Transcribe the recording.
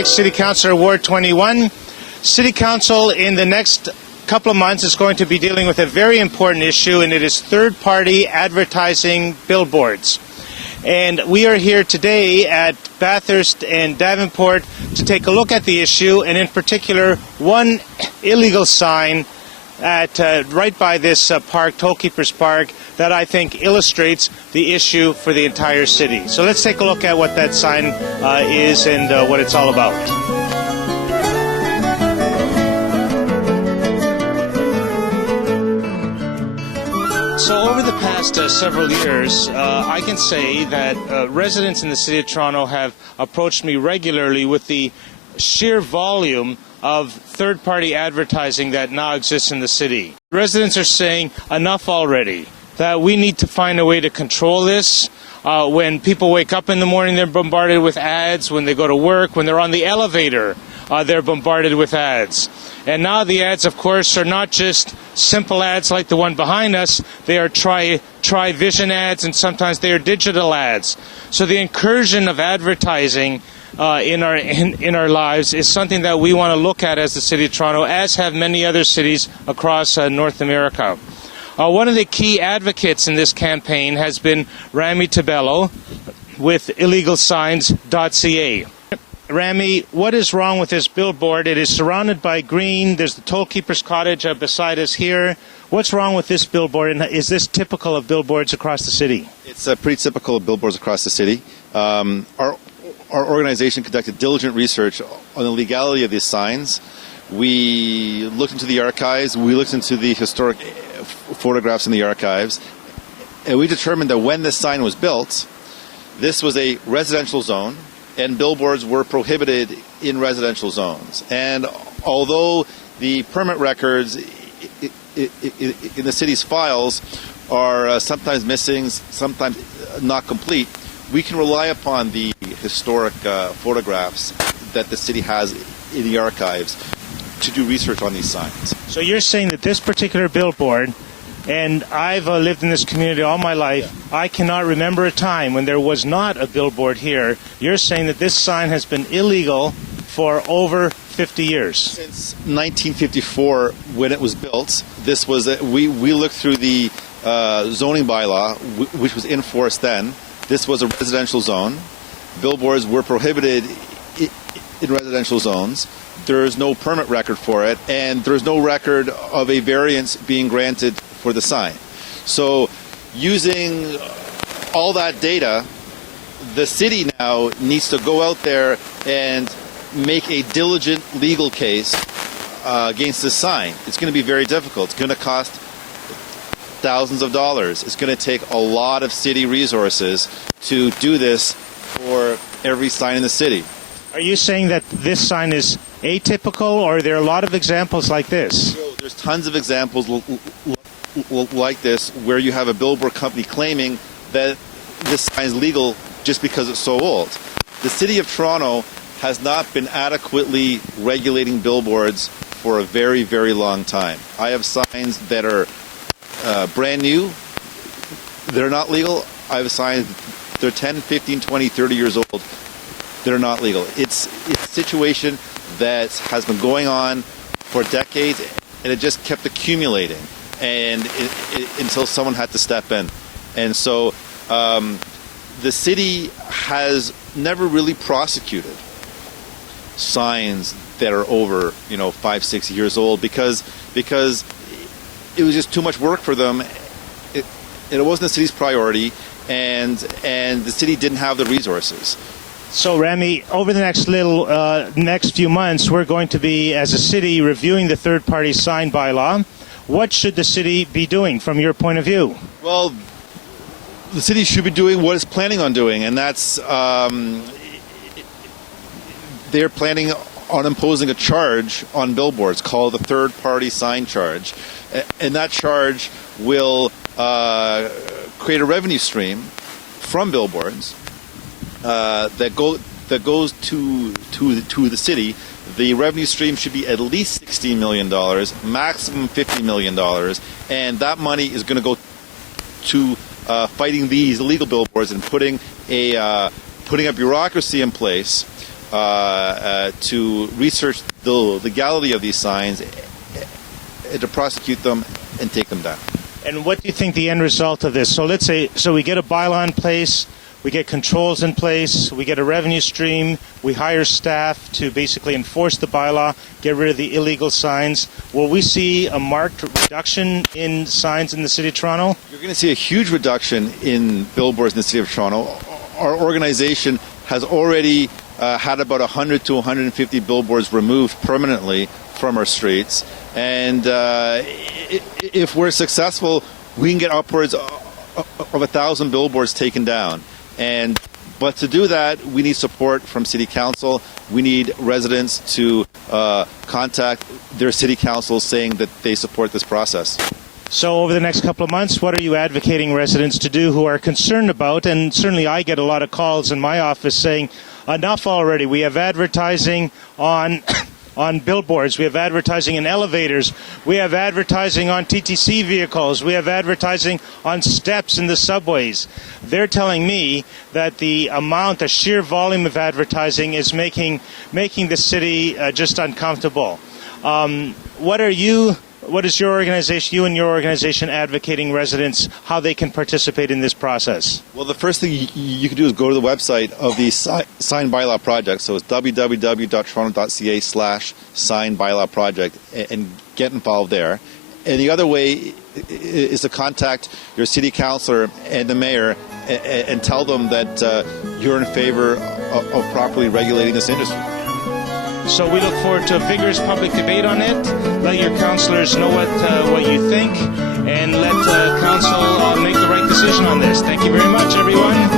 Benedict, City Councillor, Ward 21. City Council in the next couple of months is going to be dealing with a very important issue, and it is third-party advertising billboards. And we are here today at Bathurst and Davenport to take a look at the issue, and in particular, one illegal sign at right by this park, Tollkeepers Park, that I think illustrates the issue for the entire city. So let's take a look at what that sign is and what it's all about. So over the past several years, I can say that residents in the City of Toronto have approached me regularly with the sheer volume of third-party advertising that now exists in the city. Residents are saying enough already, that we need to find a way to control this. When people wake up in the morning, they're bombarded with ads. When they go to work, when they're on the elevator, they're bombarded with ads. And now the ads, of course, are not just simple ads like the one behind us. They are tri-vision ads, and sometimes they are digital ads. So the incursion of advertising in our lives is something that we want to look at as the City of Toronto, as have many other cities across North America. One of the key advocates in this campaign has been Rami Tabello with illegalsigns.ca. Rami, what is wrong with this billboard? It is surrounded by green. There's the Tollkeeper's Cottage beside us here. What's wrong with this billboard, and is this typical of billboards across the city? It's pretty typical of billboards across the city. Our organization conducted diligent research on the legality of these signs. We looked into the archives. We looked into the historic photographs in the archives. And we determined that when this sign was built, this was a residential zone, and billboards were prohibited in residential zones. And although the permit records in the city's files are sometimes missing, sometimes not complete, we can rely upon the historic photographs that the city has in the archives to do research on these signs. So you're saying that this particular billboard, and I've lived in this community all my life, I cannot remember a time when there was not a billboard here. You're saying that this sign has been illegal for over 50 years. Since 1954, when it was built, this was we looked through the zoning bylaw, which was in force then. This was a residential zone. Billboards were prohibited in residential zones. There's no permit record for it, and there's no record of a variance being granted for the sign. So using all that data, the city now needs to go out there and make a diligent legal case against this sign. It's going to be very difficult. It's going to cost thousands of dollars. It's going to take a lot of city resources to do this for every sign in the city. Are you saying that this sign is atypical, or are there a lot of examples like this? There's tons of examples like this where you have a billboard company claiming that this sign is legal just because it's so old. The City of Toronto has not been adequately regulating billboards for a very, very long time. I have signs that are brand new. They're not legal. I have signs they're 10, 15, 20, 30 years old. They're not legal. It's a situation that has been going on for decades, and it just kept accumulating and until someone had to step in. And so the city has never really prosecuted signs that are over 5, 6 years old because it was just too much work for them. It wasn't the city's priority, and the city didn't have the resources. So, Rami, over the next few months, we're going to be, as a city, reviewing the third-party sign bylaw. What should the city be doing from your point of view? Well, the city should be doing what it's planning on doing, and that's they're planning on imposing a charge on billboards called the third-party sign charge. And that charge will create a revenue stream from billboards that goes to the city. The revenue stream should be at least $16 million, maximum $50 million, and that money is going to go to fighting these illegal billboards and putting a bureaucracy in place to research the legality of these signs, to prosecute them and take them down. And what do you think the end result of this? So let's say, we get a bylaw in place, we get controls in place, we get a revenue stream, we hire staff to basically enforce the bylaw, get rid of the illegal signs. Will we see a marked reduction in signs in the City of Toronto? You're going to see a huge reduction in billboards in the City of Toronto. Our organization has already had about 100 to 150 billboards removed permanently from our streets. And if we're successful, we can get upwards of 1,000 billboards taken down. But to do that, we need support from City Council. We need residents to contact their City Councils saying that they support this process. So over the next couple of months, what are you advocating residents to do who are concerned about? And certainly I get a lot of calls in my office saying, enough already. We have advertising on billboards. We have advertising in elevators. We have advertising on TTC vehicles. We have advertising on steps in the subways. They're telling me that the sheer volume of advertising is making the city just uncomfortable. What is you and your organization advocating residents, how they can participate in this process? Well, the first thing you can do is go to the website of the Sign Bylaw project. So it's www.toronto.ca/Sign Bylaw project and get involved there. And the other way is to contact your city councillor and the mayor and tell them that you're in favor of properly regulating this industry. So we look forward to a vigorous public debate on it. Let your councillors know what you think, and let council make the right decision on this. Thank you very much, everyone.